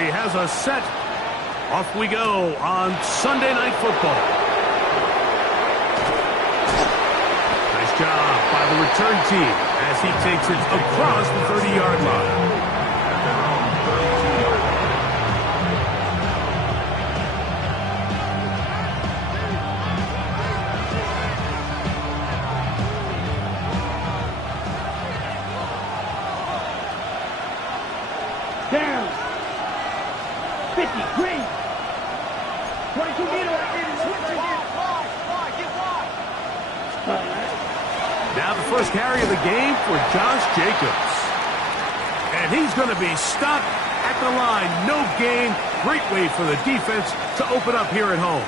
referee has us set. Off we go on Sunday Night Football. Nice job by the return team as he takes it across the 30-yard line. Down. 50, green. 22 meter. Now the first carry of the game for Josh Jacobs. And he's going to be stopped at the line. No gain. Great way for the defense to open up here at home.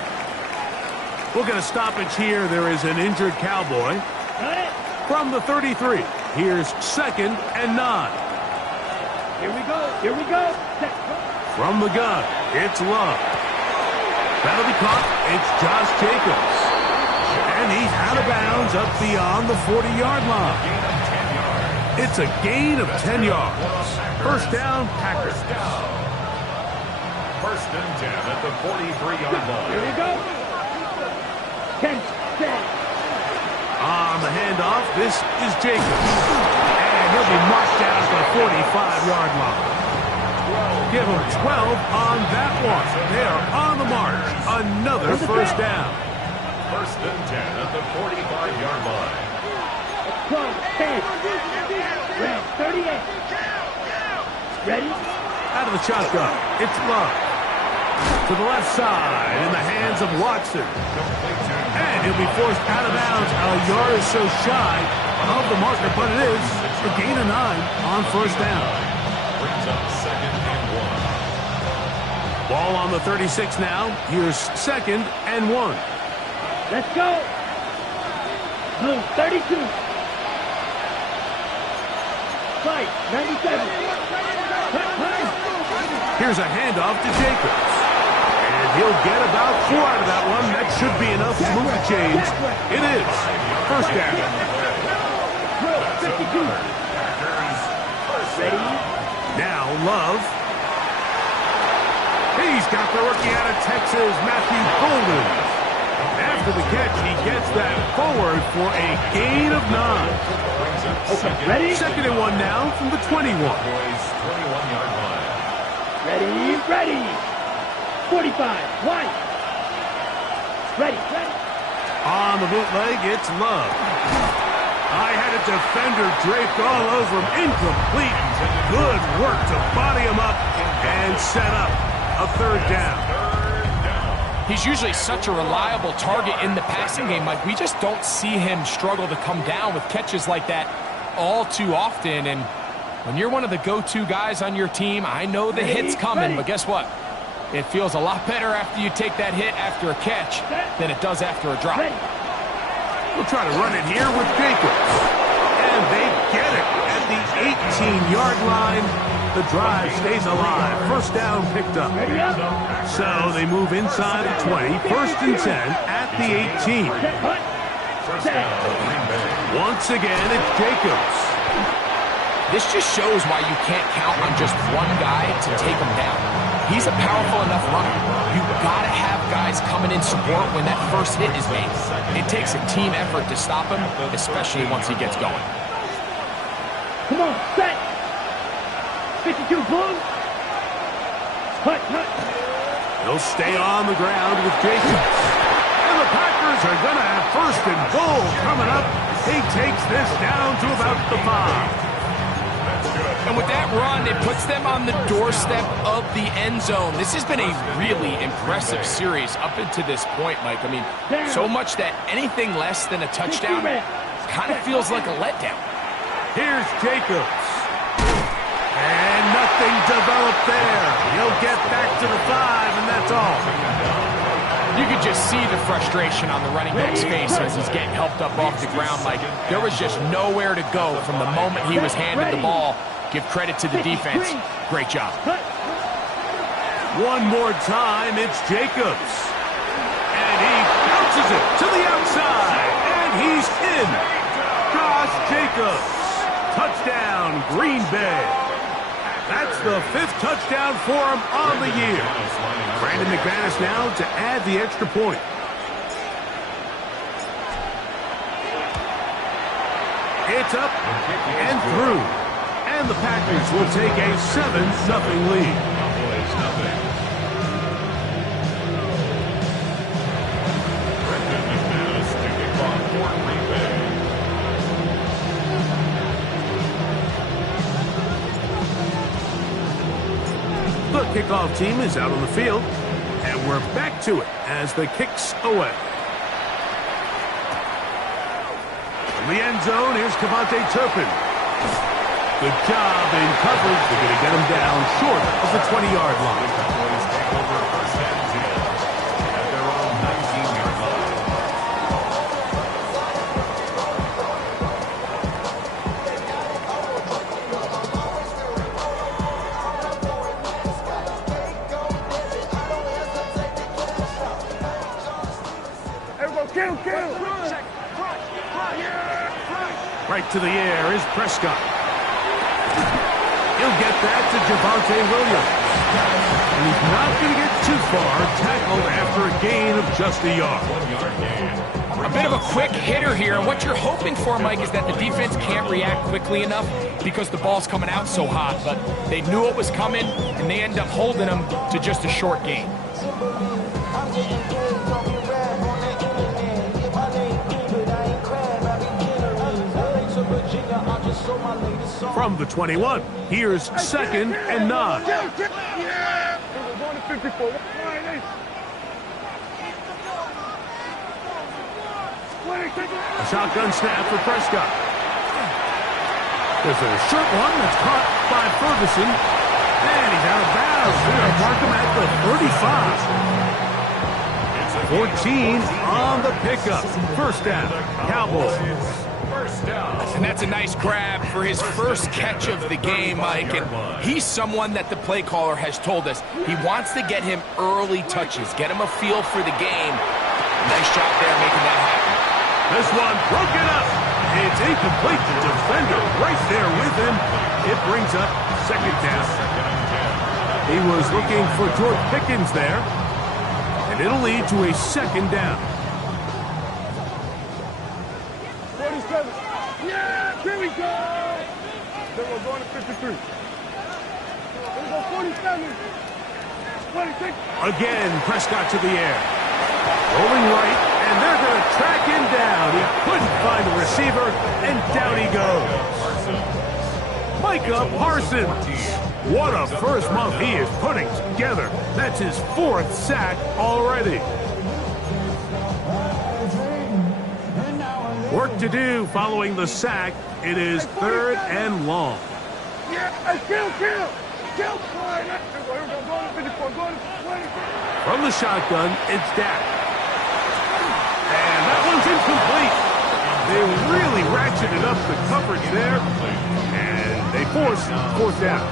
We'll get a stoppage here. There is an injured Cowboy. From the 33, here's 2nd and 9. Here we go. Here we go. From the gun, it's Love. That'll be caught. It's Josh Jacobs. And he's out of bounds up beyond the 40-yard line. It's a gain of 10 yards. First down, Packers. First and 10 at the 43-yard line. Here we go. 10, 10. On the handoff, this is Jacobs. And he'll be marked down to the 45-yard line. Give him 12 on that one. They are on the march. Another first down. First and 10 at the 45-yard line. 12, 10. Red, 38. Ready? Out of the shotgun, it's Love. To the left side, in the hands of Watson. And he'll be forced out of bounds. A yard or so shy of the marker, but it is a gain of 9 on first down. Brings up 2nd and 1. Ball on the 36 now. Here's 2nd and 1. Let's go. Blue, 32. White, 97. Here's a handoff to Jacobs. And he'll get about 4 out of that one. That should be enough to move the chains. It is. First down. 52. Ready? Now Love. He's got the rookie out of Texas, Matthew Golden. After the catch, he gets that forward for a gain of 9. Okay, ready? 2nd and 1 now from the 21. 21-yard line. Ready, ready. 45, White. Ready, ready. On the bootleg, it's Love. I had a defender draped all over him. Incomplete. Good work to body him up and set up a third down. He's usually such a reliable target in the passing game. Like, we just don't see him struggle to come down with catches like that all too often. And when you're one of the go-to guys on your team, I know the hit's coming, but guess what? It feels a lot better after you take that hit after a catch than it does after a drop. We'll try to run it here with Jacobs. And they get it at the 18-yard line. The drive stays alive. First down picked up. So they move inside the 20. First and 10 at the 18. Once again, it's Jacobs. This just shows why you can't count on just one guy to take him down. He's a powerful enough runner. You've got to have guys coming in support when that first hit is made. It takes a team effort to stop him, especially once he gets going. Come on, set. 52 Blue. Hut, hut. They'll stay on the ground with Jacobs. And the Packers are going to have first and goal coming up. He takes this down to about the 5. And with that run, it puts them on the doorstep of the end zone. This has been a really impressive series up until this point, Mike. I mean, so much that anything less than a touchdown kind of feels like a letdown. Here's Jacobs. And nothing developed there. He'll get back to the 5, and that's all. You could just see the frustration on the running back's face as he's getting helped up off the ground. Like, there was just nowhere to go from the moment he was handed the ball. Give credit to the defense. Great job. One more time, it's Jacobs. And he bounces it to the outside. And he's in. Josh Jacobs. Touchdown, Green Bay. That's the 5th touchdown for him on the year. Brandon McManus now to add the extra point. It's up and through. And the Packers will take a 7-0 lead. The kickoff team is out on the field, and we're back to it as the kick's away. In the end zone, here's Cavante Turpin. Good job in coverage. They're going to get him down short of the 20-yard line. Right to the air is Prescott. He'll get that to Javonte Williams. And he's not going to get too far, tackled after a gain of just a yard. A bit of a quick hitter here, and what you're hoping for, Mike, is that the defense can't react quickly enough because the ball's coming out so hot. But they knew it was coming, and they end up holding them to just a short gain. From the 21, here's 2nd and 9. A shotgun snap for Prescott. There's a short one that's caught by Ferguson. And he's out of bounds. They're going to mark him at the 35. 14 on the pickup. First down, Cowboys. And that's a nice grab for his first catch of the game, Mike. And he's someone that the play caller has told us he wants to get him early touches, get him a feel for the game. Nice job there making that happen. This one broken up. It's incomplete. The defender right there with him. It brings up 2nd down. He was looking for George Pickens there. And it'll lead to a 2nd down. Here we go! Then we're going to 53. Here we go, 47. 26. Again, Prescott to the air. Rolling right, and they're going to track him down. He couldn't find the receiver, and down he goes. Micah Parsons. What a first month he is putting together. That's his 4th sack already. Work to do following the sack. It is 3rd and long. Kill! From the shotgun, it's Dak. And that one's incomplete. They really ratcheted up the coverage there. And they forced 4th down.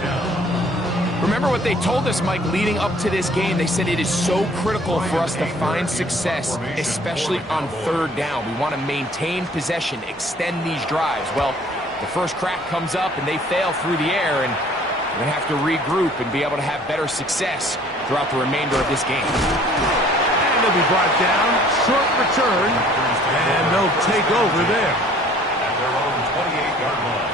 Remember what they told us, Mike, leading up to this game. They said it is so critical for us to find success, especially on 3rd down. We want to maintain possession, extend these drives. Well, the first crack comes up and they fail through the air, and we're going to have to regroup and be able to have better success throughout the remainder of this game. And they'll be brought down, short return, and they'll take over there. At their own 28-yard line.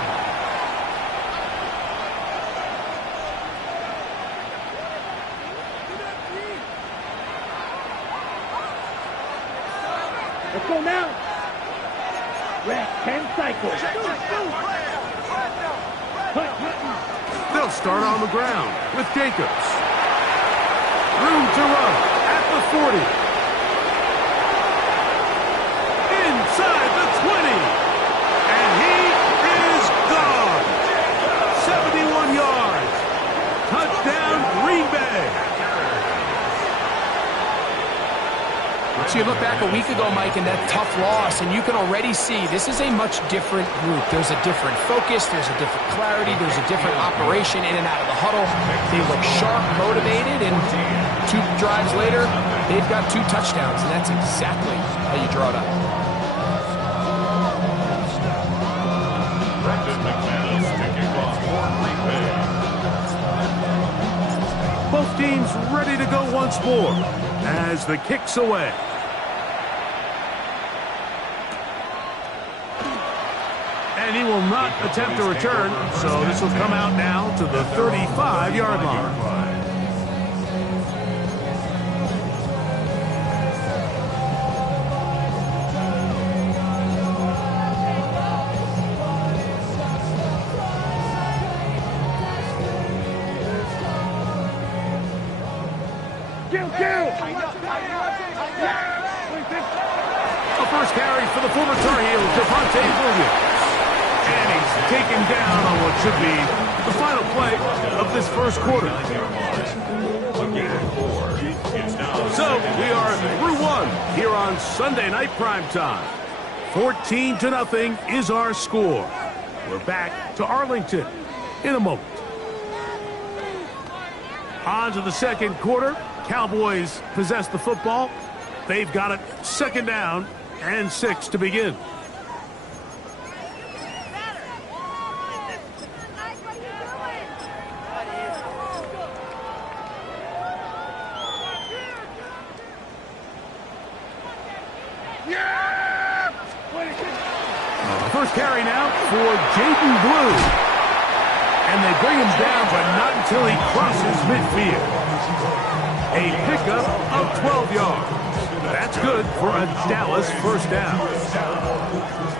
Let's go now. Rest 10 cycles. They'll start on the ground with Jacobs. Room to run at the 40. Inside the 20. And he is gone. 71 yards. Touchdown, Green Bay. So you look back a week ago, Mike, and that tough loss, and you can already see this is a much different group. There's a different focus, there's a different clarity, there's a different operation in and out of the huddle. They look sharp, motivated, and 2 drives later, they've got 2 touchdowns, and that's exactly how you draw it up. Brandon McManus taking off for Green Bay. team's ready to go once more as the kick's away. And he will not attempt a return, so this will come out now to the 35-yard line. A first carry for the former Tar Heel, Devontae Williams. And he's taken down on what should be the final play of this first quarter. So we are through one here on Sunday Night Primetime. 14-0 is our score. We're back to Arlington in a moment. On to the second quarter. Cowboys possess the football. They've got it second down and 6 to begin. First carry now for Jaden Blue. And they bring him down, but not until he crosses midfield. A pickup of 12 yards. That's good for a Dallas first down.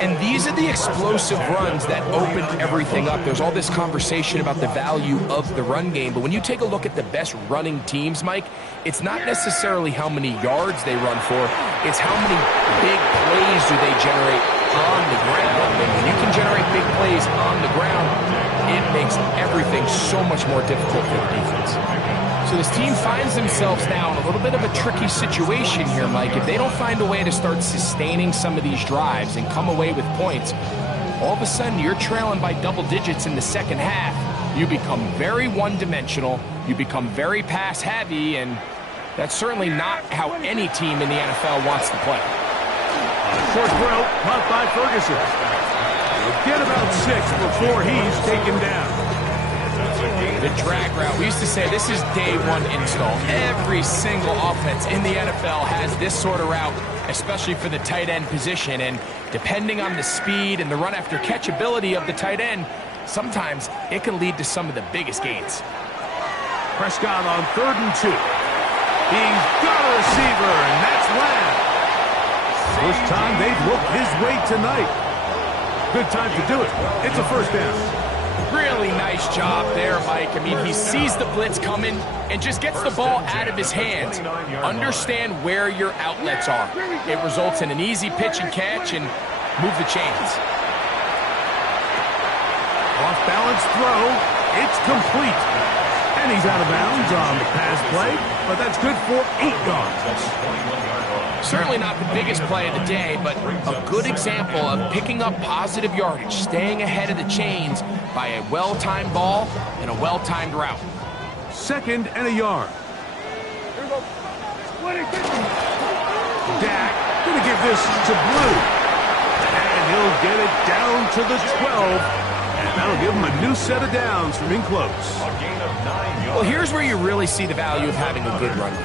And these are the explosive runs that opened everything up. There's all this conversation about the value of the run game, but when you take a look at the best running teams, Mike, it's not necessarily how many yards they run for, it's how many big plays do they generate on the ground. And when you can generate big plays on the ground, it makes everything so much more difficult for the defense. So this team finds themselves now in a little bit of a tricky situation here, Mike. If they don't find a way to start sustaining some of these drives and come away with points, all of a sudden you're trailing by double digits in the second half. You become very one-dimensional, you become very pass-heavy, and that's certainly not how any team in the NFL wants to play. Short throw, caught by Ferguson. He'll get about 6 before he's taken down. The drag route. We used to say this is day one install. Every single offense in the NFL has this sort of route, especially for the tight end position. And depending on the speed and the run after catch ability of the tight end, sometimes it can lead to some of the biggest gains. Prescott on 3rd and 2. He's got a receiver, and that's Lamb. First time they've looked his way tonight. Good time to do it. It's a first down. Really nice job there, Mike. I mean, he sees the blitz coming and just gets the ball out of his hands. Understand where your outlets are. It results in an easy pitch and catch and move the chains. Off-balance throw. It's complete. And he's out of bounds on the pass play, but that's good for 8 yards. Certainly not the biggest play of the day, but a good example of picking up positive yardage, staying ahead of the chains by a well-timed ball and a well-timed route. 2nd and a yard. Dak going to give this to Blue. And he'll get it down to the 12. And that'll give him a new set of downs from in close. Well, here's where you really see the value of having a good run game.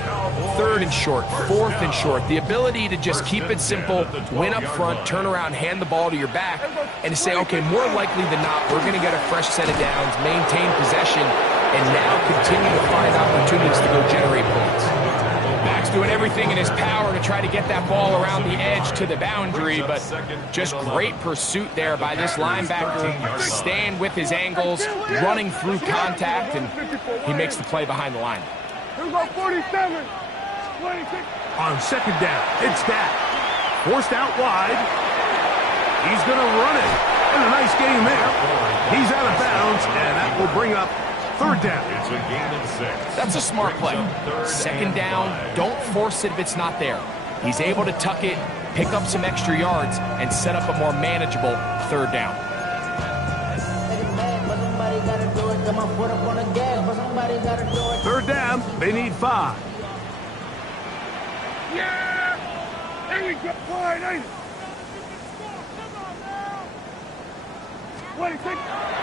3rd and short, 4th and short. The ability to just keep it simple, win up front, turn around, hand the ball to your back, and to say, okay, more likely than not, we're going to get a fresh set of downs, maintain possession, and now continue to find opportunities to go generate points. Max doing everything in his power to try to get that ball around the edge to the boundary, but just great pursuit there by this linebacker, staying with his angles, running through contact, and he makes the play behind the line. On 2nd down, it's Dak. Forced out wide. He's going to run it. And a nice game there. He's out of bounds, and that will bring up 3rd down. It's a gain of 6. That's a smart play. 2nd down, don't force it if it's not there. He's able to tuck it, pick up some extra yards, and set up a more manageable 3rd down. 3rd down, they need 5. Yeah! There we go. Wide, ain't it?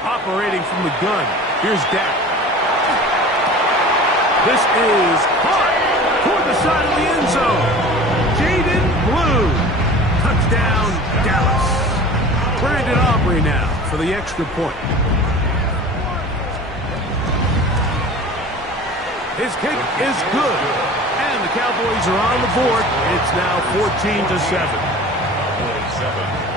Operating from the gun. Here's Dak. This is caught toward the side of the end zone. Jaden Blue. Touchdown, Dallas. Brandon Aubrey now for the extra point. His kick is good. And the Cowboys are on the board. It's now 14-7. 47.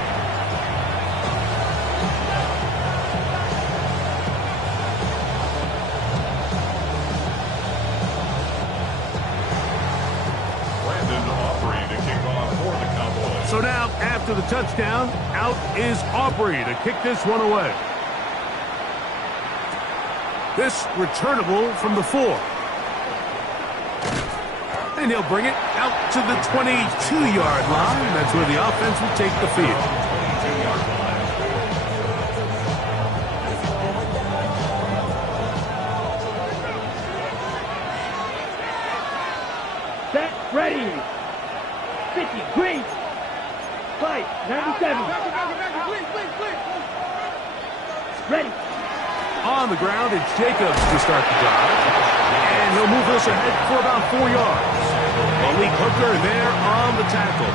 So now, after the touchdown, out is Aubrey to kick this one away. This returnable from the 4. And he'll bring it out to the 22-yard line. That's where the offense will take the field. 22-yard line. Set, ready. 50, green. Fight, 97. Ready. On the ground, it's Jacobs to start the drive. And he'll move this ahead for about 4 yards. Malik Hooker there on the tackle.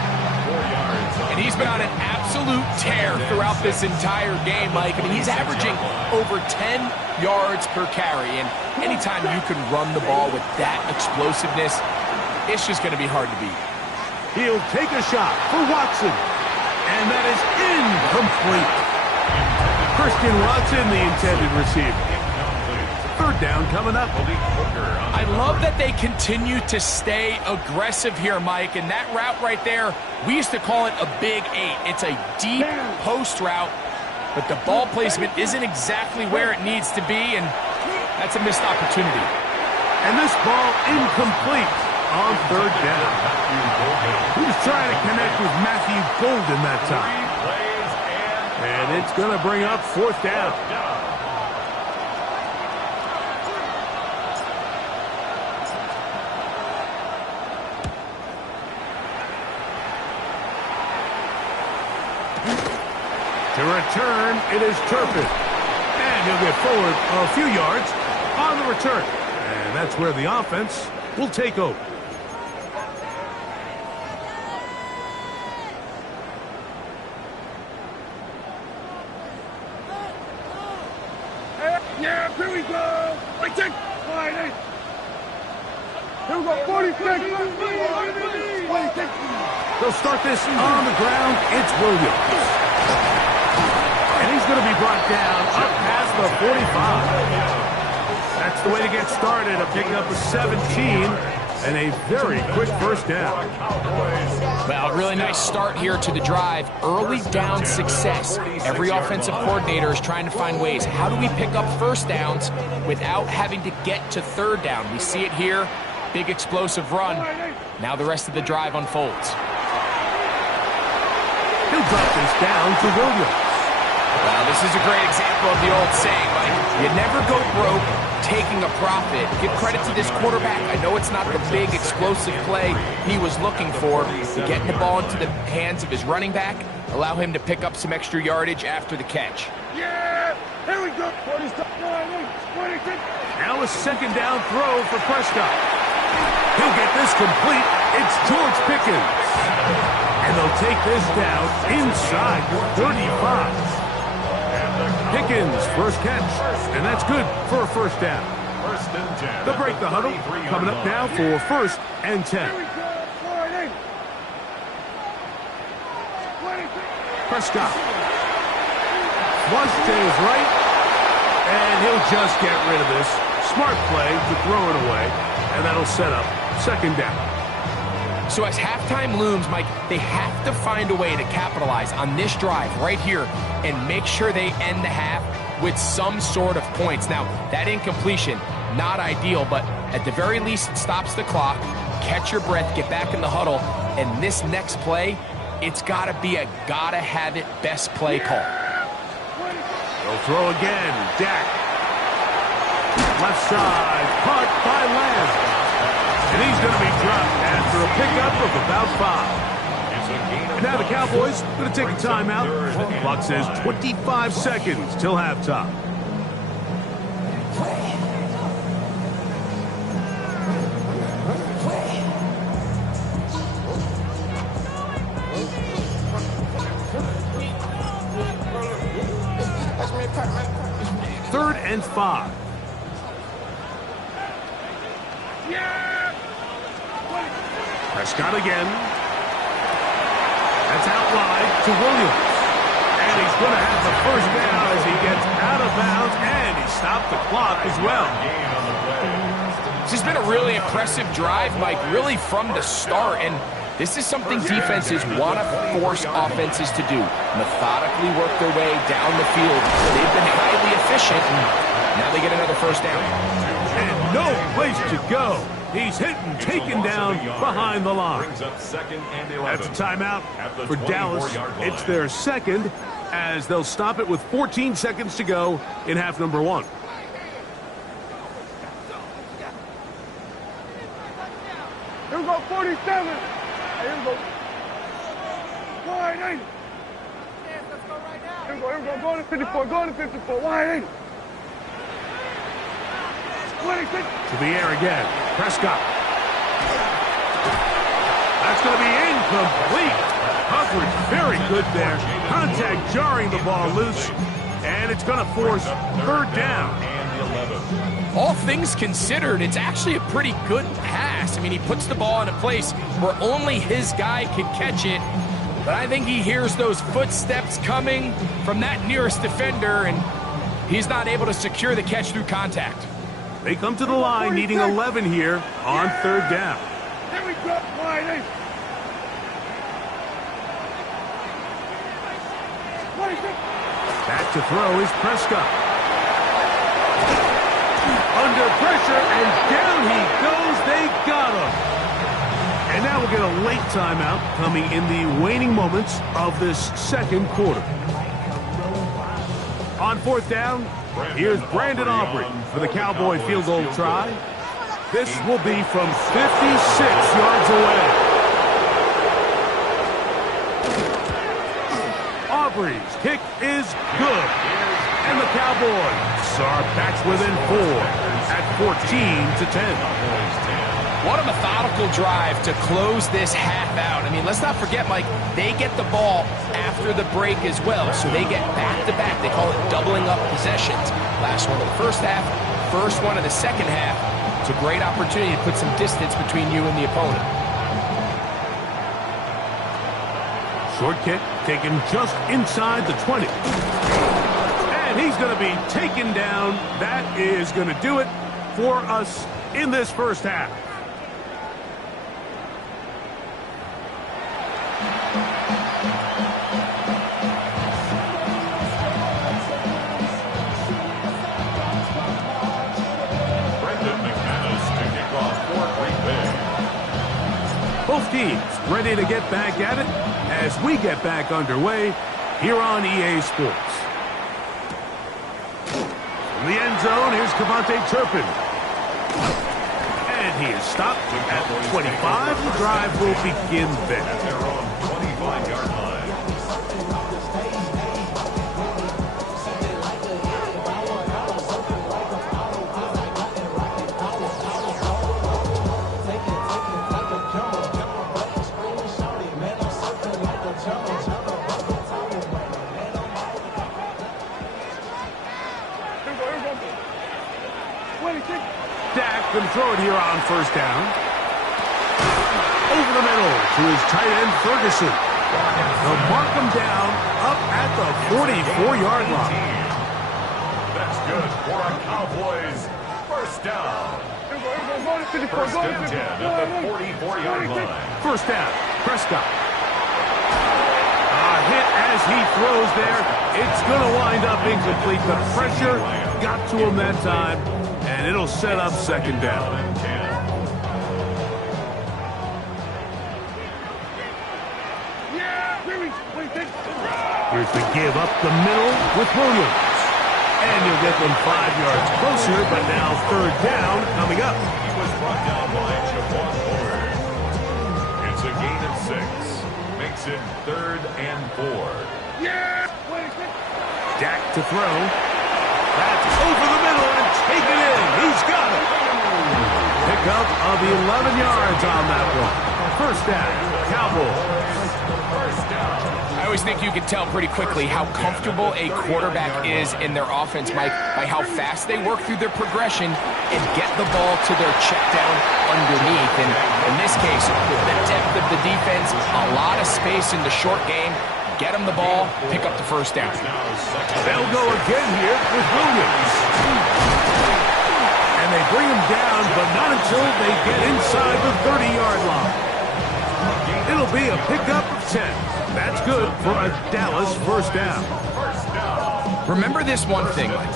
4 yards. And he's been on an absolute tear throughout this entire game, Mike. I mean, he's averaging over 10 yards per carry. And anytime you can run the ball with that explosiveness, it's just going to be hard to beat. He'll take a shot for Watson. And that is incomplete. Christian Watson, the intended receiver. Third down coming up. I love that they continue to stay aggressive here, Mike. And that route right there, we used to call it a big 8. It's a deep post route, but the ball placement isn't exactly where it needs to be, and that's a missed opportunity. And this ball incomplete on third down. He was trying to connect with Matthew Golden that time. And it's going to bring up fourth down. To return, it is Turpin. And he'll get forward a few yards on the return. And that's where the offense will take over. Yeah, here we go. Right check. Here we go. 46. They'll start this on the ground. It's Williams. And he's going to be brought down up past the 45. That's the way to get started. A pickup of 17 and a very quick first down. Well, really nice start here to the drive. Early down success. Every offensive coordinator is trying to find ways. How do we pick up first downs without having to get to third down? We see it here. Big explosive run. Now the rest of the drive unfolds. He'll drop this down to Williams. Well, this is a great example of the old saying, Mike. You never go broke taking a profit. Give credit to this quarterback. I know it's not the big explosive play he was looking for. Getting the ball into the hands of his running back, allow him to pick up some extra yardage after the catch. Yeah, here we go. 46. Now a second down throw for Prescott. He'll get this complete. It's George Pickens. And they'll take this down inside the 35. Pickens, first catch, and that's good for a first down. First and 10. They'll break the huddle. Coming up now for first and 10. Prescott. Flush to his right, and he'll just get rid of this. Smart play to throw it away, and that'll set up second down. So as halftime looms, Mike, they have to find a way to capitalize on this drive right here and make sure they end the half with some sort of points. Now, that incompletion, not ideal, but at the very least, it stops the clock. Catch your breath, get back in the huddle, and this next play, it's got to be a gotta-have-it best play call. They'll throw again. Dak. Left side, caught by Lamb. And he's going to be dropped after a pickup of about 5. And now the Cowboys going to take a timeout. The clock says 25 seconds till halftime. and 5. Prescott again. That's out wide to Williams. And he's going to have the first down as he gets out of bounds, and he stopped the clock as well. This has been a really impressive drive, Mike, really from the start. And this is something defenses want to force offenses to do. Methodically work their way down the field. They've been highly efficient. Now they get another first down. And no place to go. He's hit and taken down behind the line. That's a timeout for Dallas. It's their second, as they'll stop it with 14 seconds to go in half number 1. Here we go, 47. Here we go. Wide 80. Here we go. Going to 54. Going to 54. Wide 80. 26. To the air again. Prescott. That's going to be incomplete. Coverage very good there. Contact jarring the ball loose. And it's going to force third down. All things considered, it's actually a pretty good pass. I mean, he puts the ball in a place where only his guy can catch it. But I think he hears those footsteps coming from that nearest defender, and he's not able to secure the catch through contact. They come to the line needing 11 here on third down. Here we go. Wide 80. 26. Back to throw is Prescott. Under pressure, and down he goes. They got him. And now we'll get a late timeout coming in the waning moments of this second quarter. On fourth down, here's Brandon Aubrey for the Cowboy field goal try. This will be from 56 yards away. Aubrey's kick is good. And the Cowboys are back within 4 at 14-10. What a methodical drive to close this half out. I mean, let's not forget, Mike, they get the ball after the break as well, so they get back-to-back. They call it doubling up possessions. Last one of the first half, first one of the second half. It's a great opportunity to put some distance between you and the opponent. Short kick taken just inside the 20. He's going to be taken down. That is going to do it for us in this first half. Both teams ready to get back at it as we get back underway here on EA Sports. In the end zone, here's Cavante Turpin. And he is stopped at 25. The drive will begin there. At their own 25-yard line. Dak can throw it here on first down. Over the middle to his tight end, Ferguson. They'll mark him down up at the 44-yard line. That's good for a Cowboys first down. First and 10 at the 44-yard line. First down, Prescott. A hit as he throws there. It's going to wind up incomplete. The pressure got to him that time. And it'll set up second down. Here's the give up the middle with Williams. And you'll get them 5 yards closer, but now third down coming up. He was brought down by Javon Ford. It's a gain of 6. Makes it 3rd and 4. Dak to throw. That's over the middle and taken in. He's got it. Pickup of 11 yards on that one. First down, Cowboys. First down at I always think you can tell pretty quickly how comfortable a quarterback is in their offense, Mike, by how fast they work through their progression and get the ball to their check down underneath. And in this case, with the depth of the defense, a lot of space in the short game, get them the ball, pick up the first down. They'll go again here with Williams. And they bring him down, but not until they get inside the 30-yard line. It'll be a pickup of 10. That's good for a Dallas first down. Remember this one thing, Mike.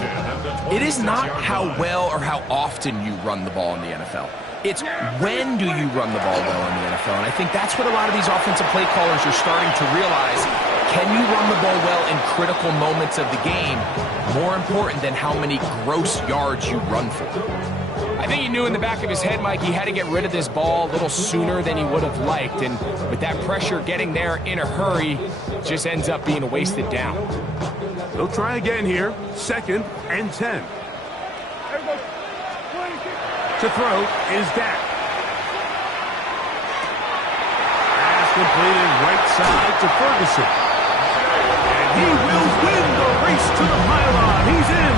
It is not how well or how often you run the ball in the NFL. It's when do you run the ball well in the NFL. And I think that's what a lot of these offensive play callers are starting to realize. Can you run the ball well in critical moments of the game? More important than how many gross yards you run for. I think he knew in the back of his head, Mike, he had to get rid of this ball a little sooner than he would have liked. And with that pressure getting there in a hurry, just ends up being a wasted down. They'll try again here. 2nd and 10. To throw is Dak. Pass completed right side to Ferguson. And he will win the race to the pylon. He's in.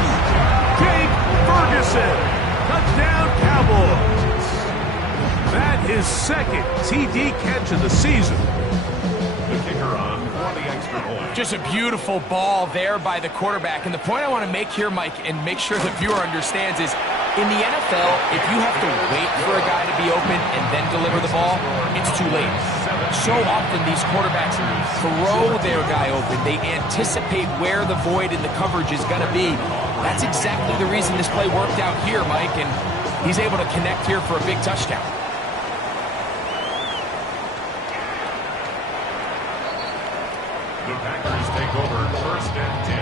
Jake Ferguson. Touchdown, Cowboys. That is 2nd TD catch of the season. The kicker on for the extra point. Just a beautiful ball there by the quarterback. And the point I want to make here, Mike, and make sure the viewer understands is, in the NFL, if you have to wait for a guy to be open and then deliver the ball, it's too late. So often these quarterbacks throw their guy open. They anticipate where the void in the coverage is going to be. That's exactly the reason this play worked out here, Mike, and he's able to connect here for a big touchdown. The Packers take over 1st and 10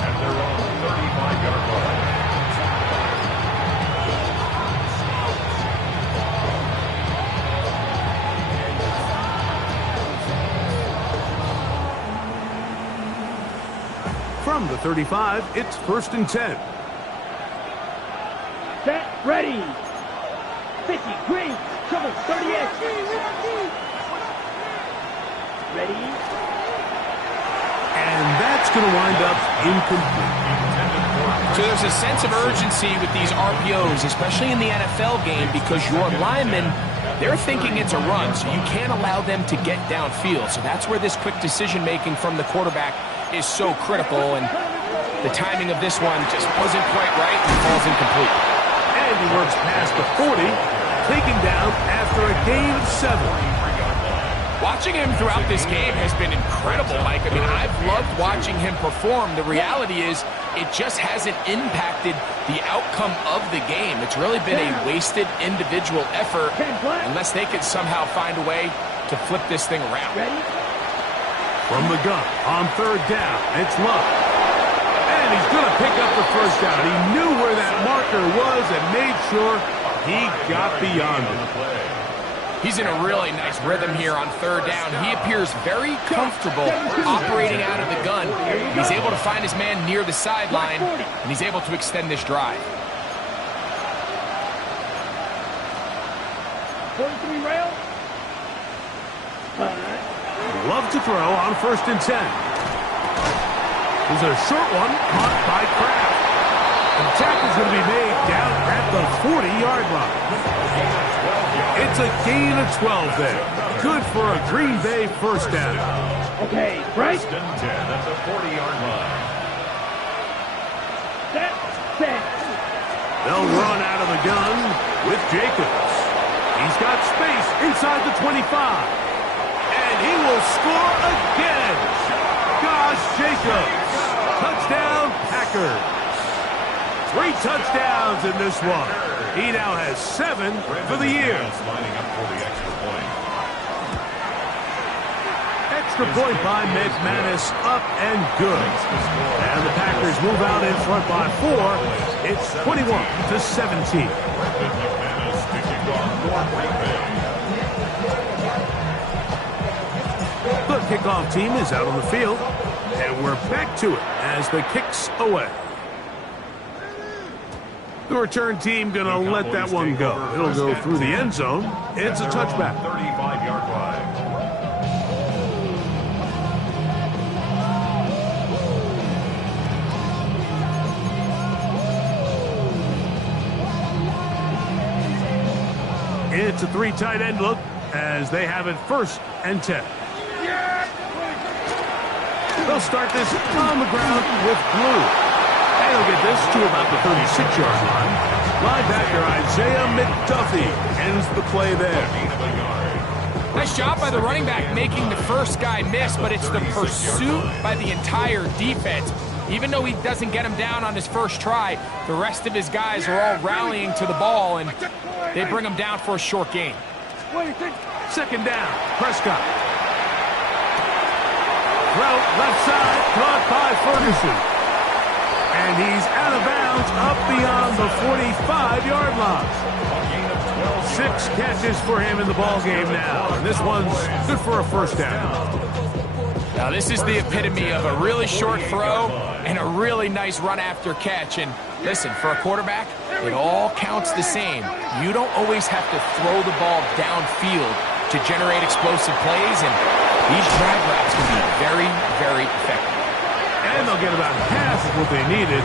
at their own 35-yard line. From the 35, it's 1st and 10. Set, ready. 50, green, trouble, 38. Ready. And that's going to wind up incomplete. So there's a sense of urgency with these RPOs, especially in the NFL game, because your linemen, they're thinking it's a run, so you can't allow them to get downfield. So that's where this quick decision-making from the quarterback is so critical, and the timing of this one just wasn't quite right and falls incomplete. And he works past the 40, taken down after a gain of 7. Watching him throughout this game has been incredible, Mike. I mean, I've loved watching him perform. The reality is it just hasn't impacted the outcome of the game. It's really been a wasted individual effort unless they can somehow find a way to flip this thing around. From the gun on 3rd down, it's Love. And he's going to pick up the first down. He knew where that marker was and made sure he got beyond it. He's in a really nice rhythm here on 3rd down. He appears very comfortable operating out of the gun. He's able to find his man near the sideline, and he's able to extend this drive. 43 rail. Love to throw on 1st and 10. There's a short one caught by Kraft. And the tackle's going to be made down at the 40-yard line. It's a gain of 12 there. Good for a Green Bay first down. Okay, right. 1st and 10 at the 40-yard line. Set. They'll run out of the gun with Jacobs. He's got space inside the 25. And he will score again. Josh Jacobs. Touchdown, Packers. 3 touchdowns in this one. He now has 7 for the year. Lining up for the extra point. Extra point by McManus, up and good. And the Packers move out in front by 4. It's 21-17. McManus kicking off for Green Bay. The kickoff team is out on the field, and we're back to it as the kick's away. The return team going to let that one go. It'll go through the end zone. It's a touchback. 35-yard line. It's a 3 tight end look as they have it 1st and 10. They'll start this on the ground with Blue. And they'll get this to about the 36-yard line. Linebacker Isaiah McDuffie ends the play there. Nice job by the running back making the first guy miss, but it's the pursuit by the entire defense. Even though he doesn't get him down on his first try, the rest of his guys are all rallying to the ball, and they bring him down for a short gain. 2nd down, Prescott. Throw left side, caught by Ferguson. And he's out of bounds up beyond the 45-yard line. 6 catches for him in the ballgame now. And this one's good for a 1st down. Now this is the epitome of a really short throw and a really nice run after catch. And listen, for a quarterback, it all counts the same. You don't always have to throw the ball downfield to generate explosive plays, and these drag routes can be very, very effective. And they'll get about half of what they needed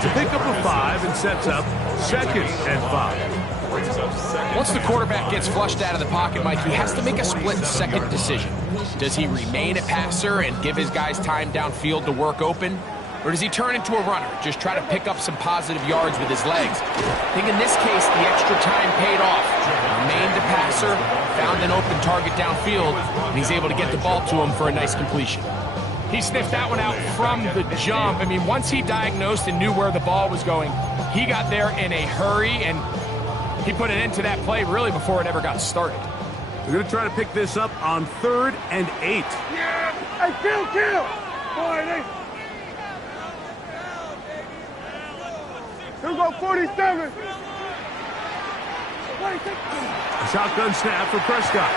to pick up a 5 and sets up 2nd and 5. Once the quarterback gets flushed out of the pocket, Mike, he has to make a split-second decision. Does he remain a passer and give his guys time downfield to work open? Or does he turn into a runner, just try to pick up some positive yards with his legs? I think in this case, the extra time paid off. Remained a passer, found an open target downfield, and he's able to get the ball to him for a nice completion. He sniffed that one out from the jump. I mean, once he diagnosed and knew where the ball was going, he got there in a hurry, and he put an end to that play really before it ever got started. They're going to try to pick this up on 3rd and 8. Yeah! Hey, kill! Boy, here we go, 47. A shotgun snap for Prescott.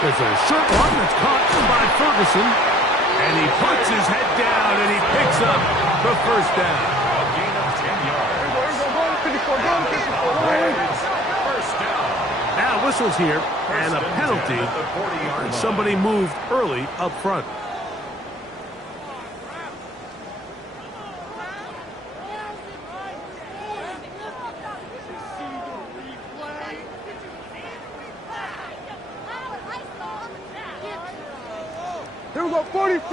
There's a short one that's caught by Ferguson. And he puts his head down and he picks up the 1st down. A gain of 10 yards. First down. Now whistles here and a penalty. And somebody moved early up front. Here we go, 46.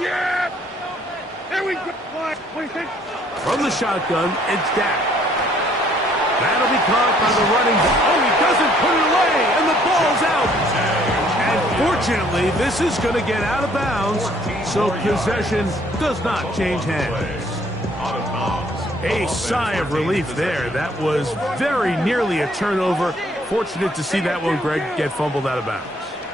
Yeah! Here we go. 26. From the shotgun, it's Dak. That'll be caught by the running back. Oh, he doesn't put it away, and the ball's out. And fortunately, this is going to get out of bounds, so possession does not change hands. A sigh of relief there. That was very nearly a turnover. Fortunate to see that one, Greg, get fumbled out of bounds.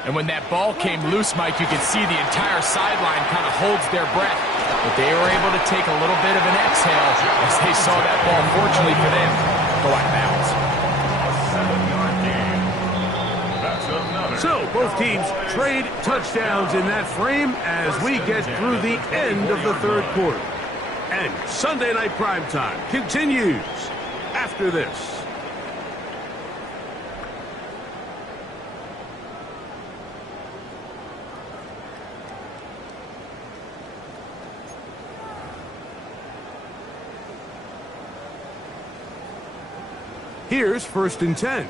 And when that ball came loose, Mike, you could see the entire sideline kind of holds their breath. But they were able to take a little bit of an exhale as they saw that ball, fortunately for them, go out of bounds. A 7-yard gain. That's another. So both teams trade touchdowns in that frame as we get through the end of the 3rd quarter. And Sunday Night Primetime continues after this. Here's 1st and 10.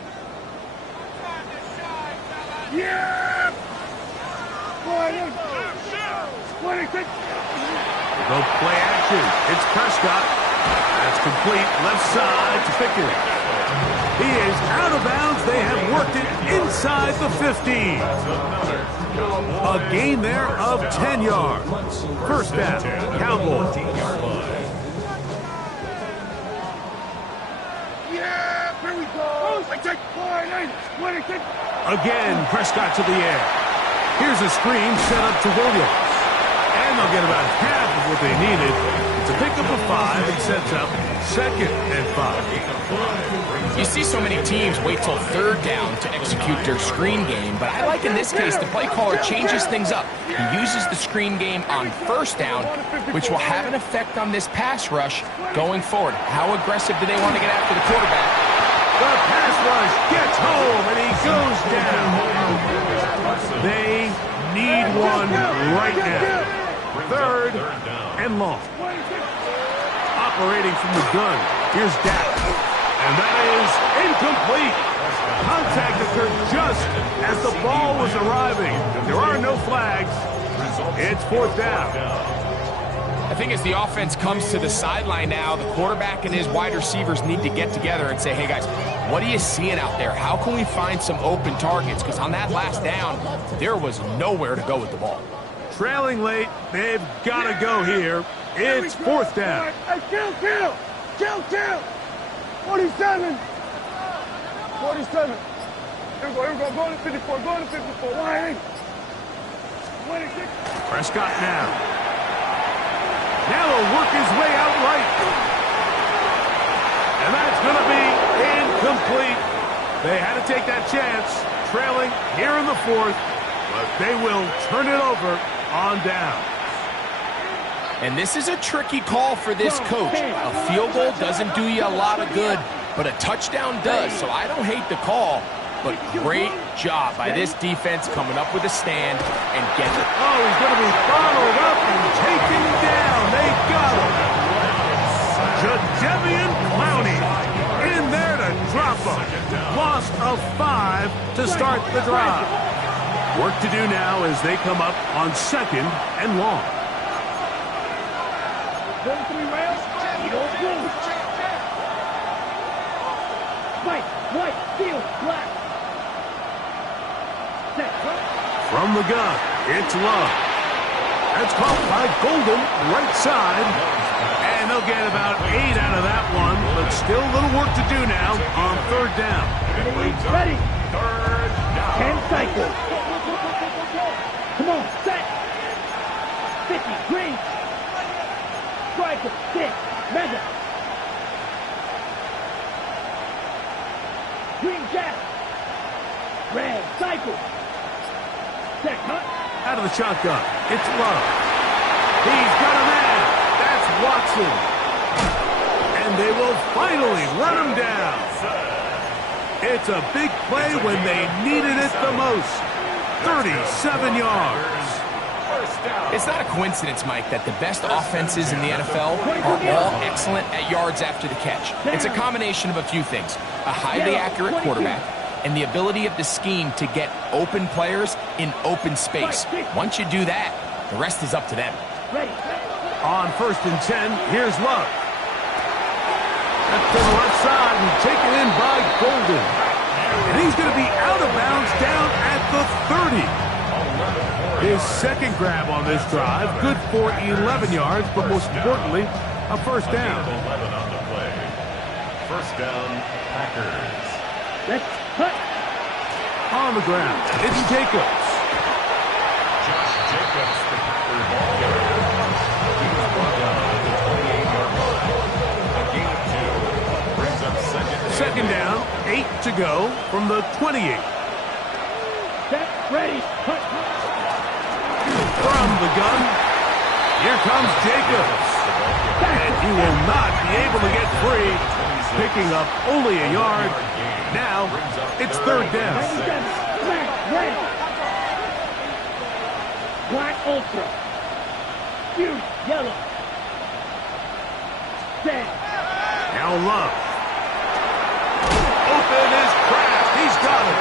Yeah! 26. No play action. It's Prescott. That's complete left side to Pickett. He is out of bounds. They have worked it inside the 15. A gain there of 10 yards. 1st down, Cowboys. Yeah! Here we go. 26. Again, Prescott to the air. Here's a screen set up to Williams. And they'll get about half of what they needed to pick up a 5 and sets up 2nd and 5. You see so many teams wait till 3rd down to execute their screen game, but I like in this case the play caller changes things up. He uses the screen game on 1st down, which will have an effect on this pass rush going forward. How aggressive do they want to get after the quarterback? The pass rush gets home and he goes down. They need one right now. 3rd and long. Operating from the gun. Here's Dak. And that is incomplete. Contact occurred just as the ball was arriving. There are no flags. It's fourth down. I think as the offense comes to the sideline now, the quarterback and his wide receivers need to get together and say, hey, guys, what are you seeing out there? How can we find some open targets? Because on that last down, there was nowhere to go with the ball. Trailing late, they've got to go here. It's fourth down. Hey, kill! 47. 47. Here we go. Go to 54. Why? 26. Prescott now. Now he'll work his way out right. And that's going to be incomplete. They had to take that chance, trailing here in the fourth, but they will turn it over on down. And this is a tricky call for this coach. A field goal doesn't do you a lot of good, but a touchdown does. So I don't hate the call, but great job by this defense coming up with a stand and getting it. Oh, he's going to be bottled up and taken down. They got him. Jadeveon Clowney in there to drop him. Loss of 5 to start the drive. Work to do now as they come up on second and long. 43 rounds. You don't lose. White, field, black. From the gun, it's Love. That's caught by Golden, right side. And they'll get about 8 out of that one, but still a little work to do now on third down. Ready. 10 cycles. Come on, set. 50, green. Striker, 6, mega. Green jack. Red, cycle. Set, cut. Out of the shotgun, it's Love. He's got a man. That's Watson. And they will finally run him down. It's a big play when they needed it the most. 37 yards. It's not a coincidence, Mike, that the best offenses in the NFL are all excellent at yards after the catch. It's a combination of a few things. A highly accurate quarterback and the ability of the scheme to get open players in open space. Once you do that, the rest is up to them. On first and 10, here's Love. That's to the left side and taken in by Golden. And he's going to be out of bounds down at the 30. His second grab on this drive, good for 11 yards, but most importantly, a first down. 11 on the play. First down, Packers. Let's cut. On the ground, it's Jacobs. Josh Jacobs, the Packer ball carrier. He was brought down at the 28-yard line. A gain of 2 brings up Second down, 8 to go from the 28. Set, ready, cut. From the gun, here comes Jacobs. And he will not be able to get free, picking up only a yard. Now, it's third down. Black, red. Black ultra. Huge, yellow. Set. Now Love. Open is Kraft. He's got it.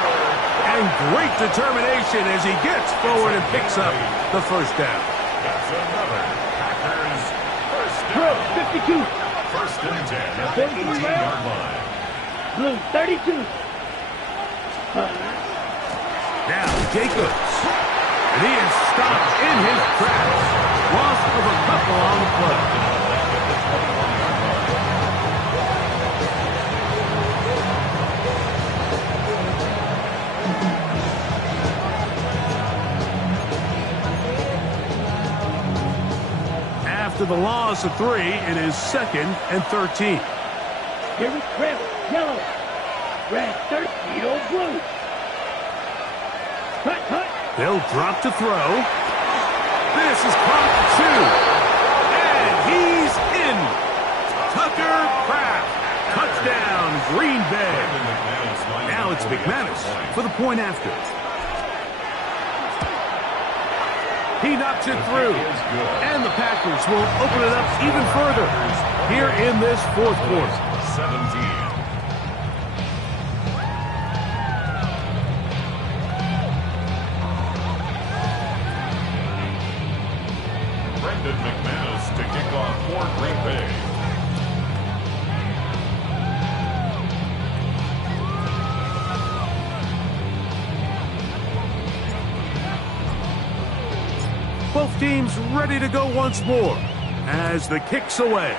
And great determination as he gets forward and picks up the first down. That's another Packers first down. 52. First and 10 at the 18-yard line. Blue, 32. Now Jacobs. And he is stopped in his tracks. Loss of a couple on the play. After the loss of 3, it is second and 13. Here we red, yellow, red, 30, blue. Cut. They'll drop to throw. This is caught 2. And he's in. Tucker Kraft. Touchdown, Green Bay. Now it's McManus for the point after. He knocks it through. And the Packers will open it up even further here in this fourth quarter. 17. Both teams ready to go once more as the kick's away.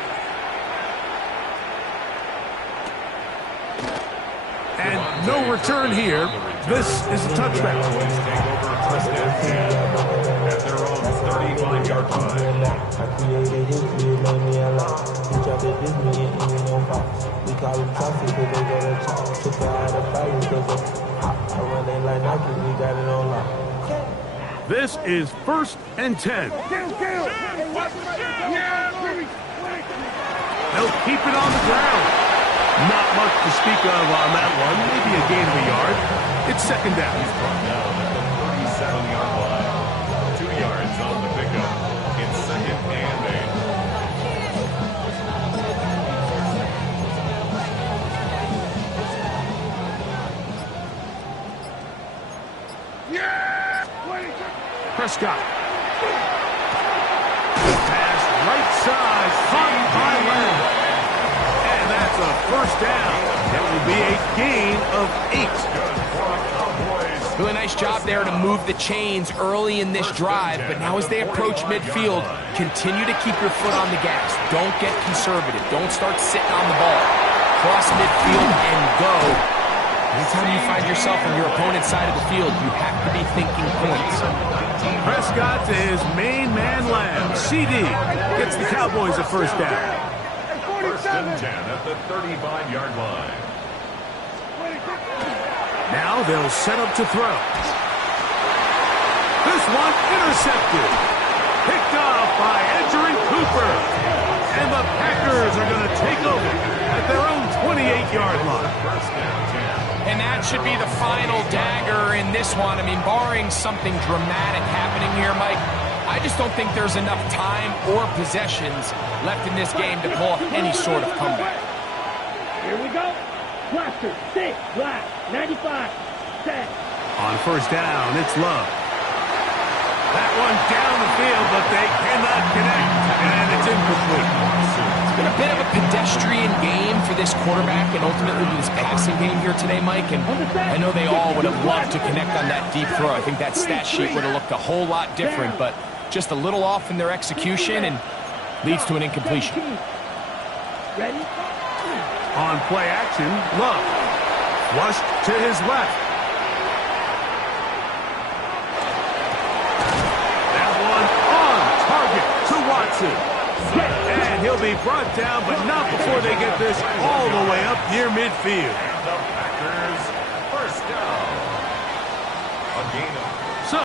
And no return here. This is a touchback. Cowboys take over first and 10 at their own 35-yard line. I created history, made me a lot. He tried to diss me and eat no fox. We call him toxic because they got a chop. Took her out of fire because of hot. I run that like Nike, we got it on lock. This is 1st and 10. They'll keep it on the ground. Not much to speak of on that one. Maybe a gain of a yard. It's 2nd down. He's brought down at the 37-yard line. 2 yards on the pickup. It's 2nd and 8. Prescott. Pass right side. Caught by Lamb. And that's a 1st down. That will be a gain of 8. Really nice job there to move the chains early in this drive, but now as they approach midfield, continue to keep your foot on the gas. Don't get conservative. Don't start sitting on the ball. Cross midfield and go. Anytime you find yourself on your opponent's side of the field, you have to be thinking points. Prescott to his main man Lamb. CD gets the Cowboys a 1st down. 1st and 10 at the 35-yard line. Now they'll set up to throw. This one intercepted. Picked off by Edgerrin Cooper. And the Packers are going to take over at their own 28-yard line. 1st and 10. And that should be the final dagger in this one. I mean, barring something dramatic happening here, Mike, I just don't think there's enough time or possessions left in this game to pull off any sort of comeback. Here we go. Cluster, 6, black, 95, set. On 1st down, it's Love. That one down the field, but they cannot connect. And it's incomplete. It's been a bit of a pedestrian game for this quarterback and ultimately this passing game here today, Mike. And I know they all would have loved to connect on that deep throw. I think that stat sheet would have looked a whole lot different, but just a little off in their execution and leads to an incompletion. Ready? On play action, Love. Flushed to his left. That one on target to Watson. And he'll be brought down, but not before they get this all the way up near midfield. And the Packers 1st down. A gain of